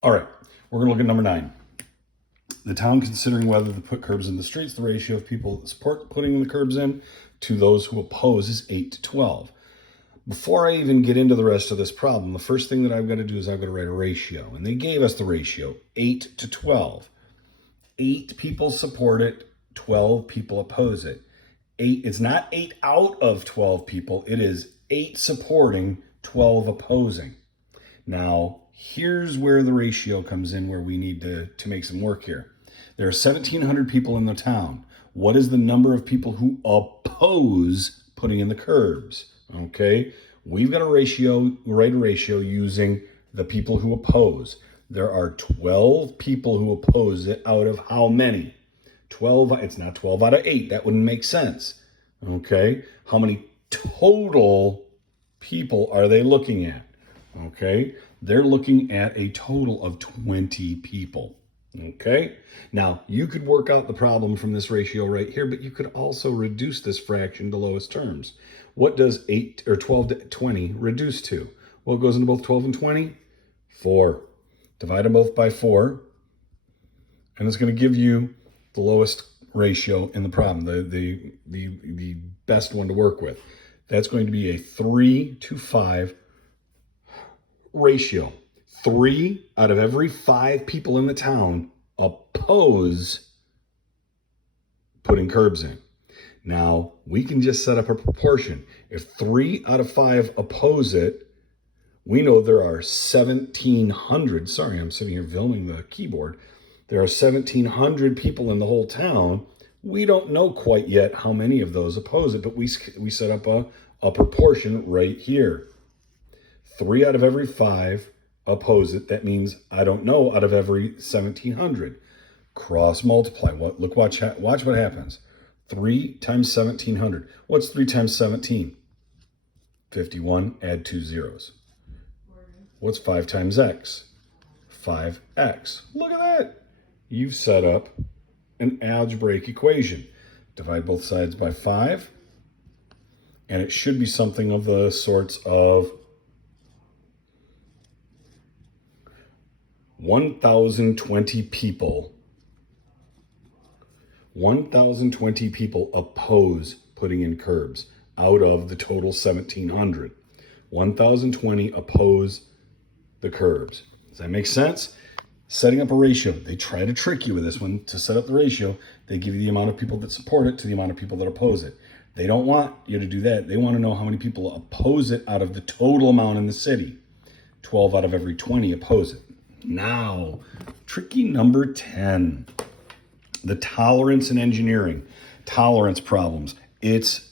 All right, we're going to look at number 9. The town considering whether to put curbs in the streets, the ratio of people that support putting the curbs in to those who oppose is 8 to 12. Before I even get into the rest of this problem, the first thing that I've got to do is I've got to write a ratio. And they gave us the ratio, 8 to 12. 8 people support it, 12 people oppose it. It's not 8 out of 12 people, it is 8 supporting, 12 opposing. Now, here's where the ratio comes in, where we need to make some work here. There are 1,700 people in the town. What is the number of people who oppose putting in the curbs? Okay, we've got a ratio, write a ratio using the people who oppose. There are 12 people who oppose it out of how many? 12, it's not 12 out of 8. That wouldn't make sense. Okay, how many total people are they looking at? Okay, they're looking at a total of 20 people. Okay, now you could work out the problem from this ratio right here, but you could also reduce this fraction to lowest terms. What does 8 or 12 to 20 reduce to? What goes into both 12 and 20? 4. Divide them both by 4, and it's going to give you the lowest ratio in the problem, the best one to work with. That's going to be a 3 to 5 ratio. 3 out of every 5 people in the town oppose putting curbs in. Now, we can just set up a proportion. If 3 out of 5 oppose it, we know there are 1,700. Sorry, I'm sitting here filming the keyboard. There are 1,700 people in the whole town. We don't know quite yet how many of those oppose it, but we set up a proportion right here. 3 out of every 5 oppose it. That means I don't know out of every 1,700. Cross multiply. Watch what happens. 3 times 1,700. What's 3 times 17? 51. Add 2 zeros. What's 5 times x? 5x. Look at that. You've set up an algebraic equation. Divide both sides by 5, and it should be something of the sorts of 1,020 people. 1,020 people oppose putting in curbs out of the total 1,700. 1,020 oppose the curbs. Does that make sense? Setting up a ratio. They try to trick you with this one. To set up the ratio, they give you the amount of people that support it to the amount of people that oppose it. They don't want you to do that. They want to know how many people oppose it out of the total amount in the city. 12 out of every 20 oppose it. Now, tricky number 10. The tolerance in engineering. Tolerance problems. It's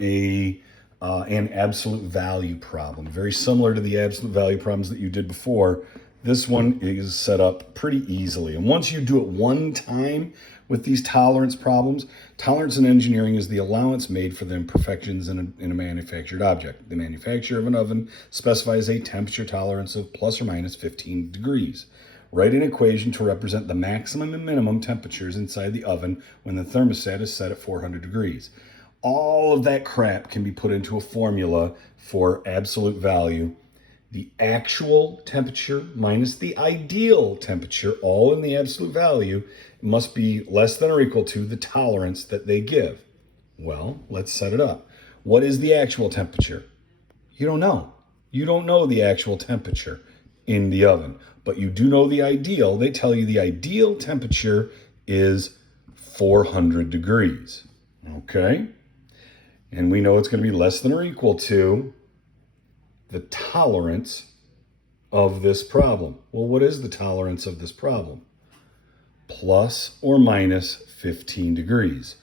an absolute value problem. Very similar to the absolute value problems that you did before. This one is set up pretty easily. And once you do it one time with these tolerance problems, tolerance in engineering is the allowance made for the imperfections in a manufactured object. The manufacturer of an oven specifies a temperature tolerance of plus or minus 15 degrees. Write an equation to represent the maximum and minimum temperatures inside the oven when the thermostat is set at 400 degrees. All of that crap can be put into a formula for absolute value. The actual temperature minus the ideal temperature, all in the absolute value, must be less than or equal to the tolerance that they give. Well, let's set it up. What is the actual temperature? You don't know. You don't know the actual temperature in the oven, but you do know the ideal. They tell you the ideal temperature is 400 degrees. Okay? And we know it's going to be less than or equal to the tolerance of this problem. Well, what is the tolerance of this problem? Plus or minus 15 degrees.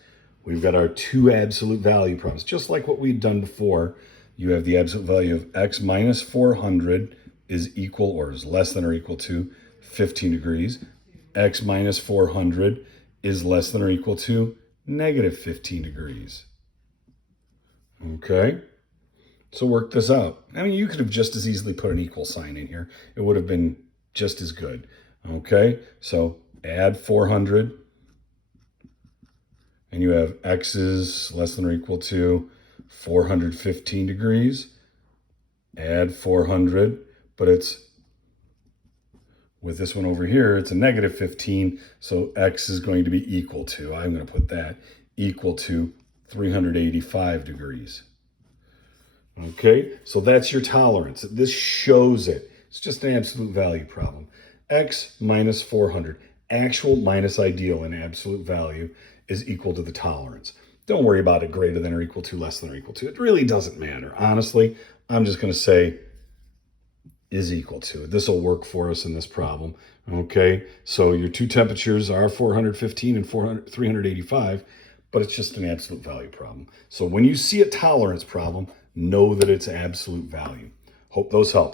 We've got our two absolute value problems. Just like what we'd done before, you have the absolute value of x minus 400 is equal or is less than or equal to 15 degrees. X minus 400 is less than or equal to negative 15 degrees. Okay? So work this out. I mean, you could have just as easily put an equal sign in here. It would have been just as good. Okay, so add 400, and you have x is less than or equal to 415 degrees. Add 400, but it's With this one over here, it's a negative 15, so x is going to be equal to, I'm going to put that, equal to 385 degrees. Okay, so that's your tolerance. This shows it. It's just an absolute value problem. X minus 400, actual minus ideal in absolute value, is equal to the tolerance. Don't worry about it greater than or equal to, less than or equal to. It really doesn't matter. Honestly, I'm just going to say is equal to. This will work for us in this problem. Okay, so your two temperatures are 415 and 385, but it's just an absolute value problem. So when you see a tolerance problem, know that it's absolute value. Hope those help.